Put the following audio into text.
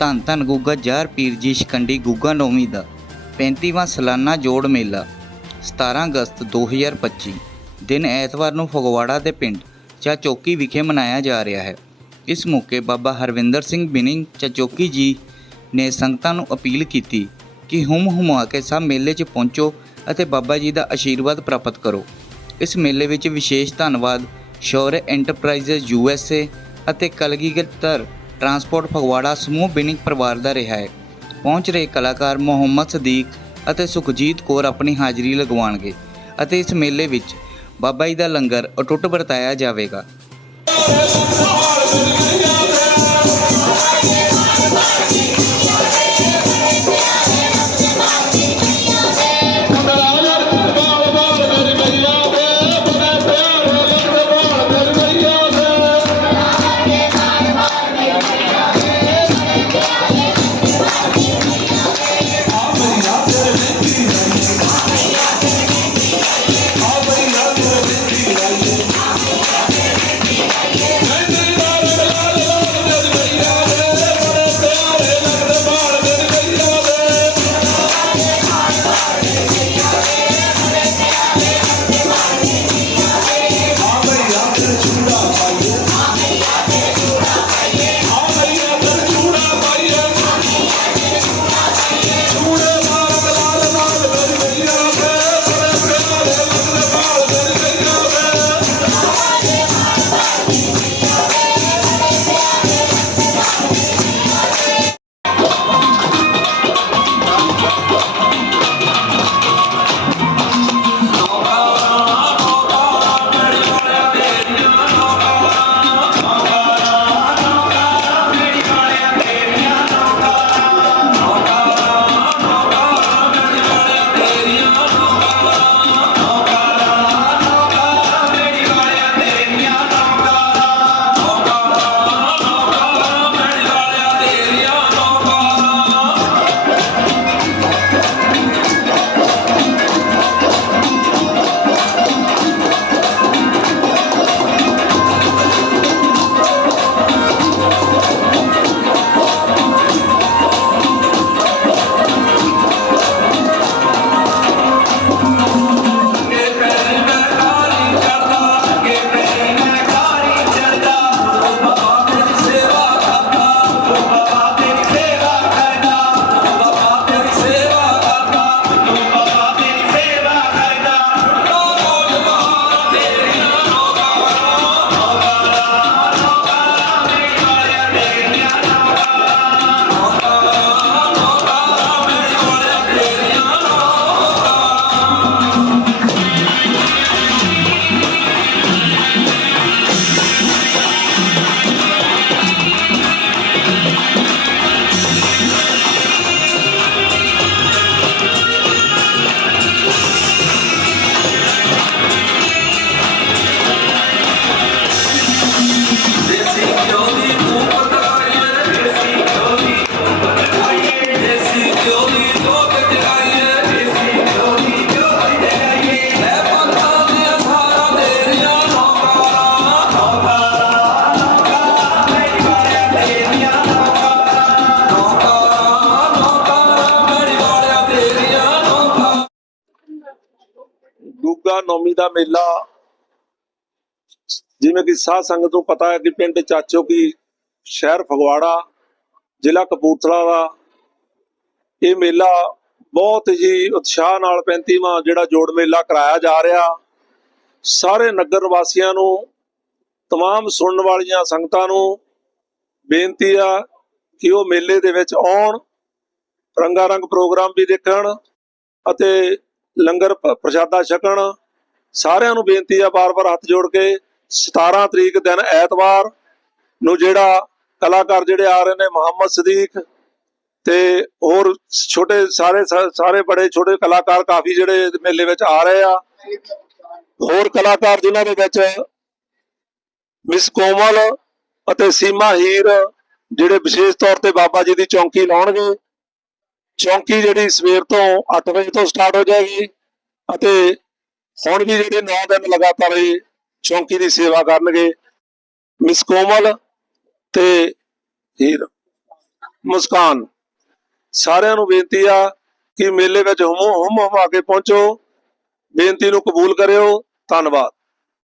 ਧੰਨ ਧੰਨ ਗੁੱਗਾ ਜਾਰ ਪੀਰ ਜੀ ਸ਼ਿਕੰਡੀ ਗੁੱਗਾ ਨੌਵੀਂ ਦਾ 35ਵਾਂ ਸਾਲਾਨਾ ਜੋੜ ਮੇਲਾ 17 ਅਗਸਤ 2025 ਦਿਨ ਐਤਵਾਰ ਨੂੰ ਫਗਵਾੜਾ ਦੇ ਪਿੰਡ ਚਾਚੋਕੀ ਵਿਖੇ ਮਨਾਇਆ ਜਾ ਰਿਹਾ ਹੈ। ਇਸ ਮੌਕੇ ਬਾਬਾ ਹਰਵਿੰਦਰ ਸਿੰਘ ਬਿਨਿੰਗ ਚਾਚੋਕੀ ਜੀ ਨੇ ਸੰਗਤਾਂ ਨੂੰ ਅਪੀਲ ਕੀਤੀ ਕਿ ਹੁਮ ਹੁਮਾ ਕੇ ਸਭ ਮੇਲੇ 'ਚ ਪਹੁੰਚੋ ਅਤੇ ਬਾਬਾ ਜੀ ਦਾ ਆਸ਼ੀਰਵਾਦ ਪ੍ਰਾਪਤ ਕਰੋ। ਇਸ ਮੇਲੇ ਵਿੱਚ ਵਿਸ਼ੇਸ਼ ਧੰਨਵਾਦ ਸ਼ੌਰਯ ਐਂਟਰਪ੍ਰਾਈਜ਼ਸ ਯੂਐਸਏ ਅਤੇ ਕਲਗੀਧਰ ਟਰਾਂਸਪੋਰਟ ਫਗਵਾੜਾ ਸਮੂਹ ਬਿਨਿੰਗ ਪਰਿਵਾਰ ਦਾ ਰਿਹਾ ਹੈ। ਪਹੁੰਚ ਰਹੇ ਕਲਾਕਾਰ ਮੁਹੰਮਦ ਸਦੀਕ ਅਤੇ ਸੁਖਜੀਤ ਕੌਰ ਆਪਣੀ ਹਾਜ਼ਰੀ ਲਗਵਾਉਣਗੇ ਅਤੇ ਇਸ ਮੇਲੇ ਵਿੱਚ ਬਾਬਾ ਜੀ ਦਾ ਲੰਗਰ ਅਟੁੱਟ ਵਰਤਾਇਆ ਜਾਵੇਗਾ। ਗੁੱਗਾ ਨੌਮੀ ਦਾ ਮੇਲਾ ਜਿਵੇਂ ਕਿ ਸਾਧ ਸੰਗਤ ਨੂੰ ਪਤਾ ਹੈ ਕਿ ਪਿੰਡ ਚਾਚੋ ਕੀ ਸ਼ਹਿਰ ਫਗਵਾੜਾ ਜ਼ਿਲ੍ਹਾ ਕਪੂਰਥਲਾ ਦਾ ਇਹ ਮੇਲਾ ਬਹੁਤ ਹੀ ਉਤਸ਼ਾਹ ਨਾਲ 35ਵਾਂ ਜਿਹੜਾ ਜੋੜ ਮੇਲਾ ਕਰਾਇਆ ਜਾ ਰਿਹਾ ਸਾਰੇ ਨਗਰ ਵਾਸੀਆਂ ਨੂੰ तमाम ਸੁਣਨ ਵਾਲੀਆਂ ਸੰਗਤਾਂ ਨੂੰ ਬੇਨਤੀ ਆ ਕਿ ਉਹ ਮੇਲੇ ਦੇ ਵਿੱਚ ਆਉਣ ਰੰਗਾ ਰੰਗ ਪ੍ਰੋਗਰਾਮ ਵੀ ਦੇਖਣ ਅਤੇ ਲੰਗਰ ਪ੍ਰਸ਼ਾਦਾ ਛਕਣ। ਸਾਰਿਆਂ ਨੂੰ ਬੇਨਤੀ ਆ ਬਾਰ-ਬਾਰ ਹੱਥ ਜੋੜ ਕੇ 17 ਤਰੀਕ ਦਿਨ ਐਤਵਾਰ ਨੂੰ ਜਿਹੜਾ ਕਲਾਕਾਰ ਜਿਹੜੇ ਆ ਰਹੇ ਨੇ, ਮੁਹੰਮਦ ਸਦੀਕ ਤੇ ਹੋਰ ਛੋਟੇ ਸਾਰੇ ਸਾਰੇ ਬੜੇ ਛੋਟੇ ਕਲਾਕਾਰ ਕਾਫੀ ਜਿਹੜੇ ਮੇਲੇ ਵਿੱਚ ਆ ਰਹੇ ਆ। ਹੋਰ ਕਲਾਕਾਰ ਜਿਨ੍ਹਾਂ ਦੇ ਵਿੱਚ ਮਿਸ ਕੋਮਲ ਅਤੇ ਸੀਮਾ ਹੀਰ ਜਿਹੜੇ ਵਿਸ਼ੇਸ਼ ਤੌਰ ਤੇ ਬਾਬਾ ਜੀ ਦੀ ਚੌਂਕੀ ਲਾਉਣਗੇ ਚੌਂਕੀ ਜਿਹੜੀ ਸਵੇਰ ਤੋਂ 8 ਵਜੇ ਤੋਂ ਸਟਾਰਟ ਹੋ ਜਾਏਗੀ ਅਤੇ ਹੁਣ ਵੀ ਜਿਹੜੇ 9 ਦਿਨ ਲਗਾਤਾਰ ਇਹ ਚੌਂਕੀ ਦੀ ਸੇਵਾ ਕਰਨਗੇ। ਮਿਸ ਕੋਮਲ ਤੇ ਹੀਰ ਮੁਸਕਾਨ, ਸਾਰਿਆਂ ਨੂੰ ਬੇਨਤੀ ਆ ਕਿ ਮੇਲੇ ਵਿੱਚ ਹੁਮ ਹੁਮ ਆ ਕੇ ਪਹੁੰਚੋ। ਬੇਨਤੀ ਨੂੰ ਕਬੂਲ ਕਰਿਓ। ਧੰਨਵਾਦ।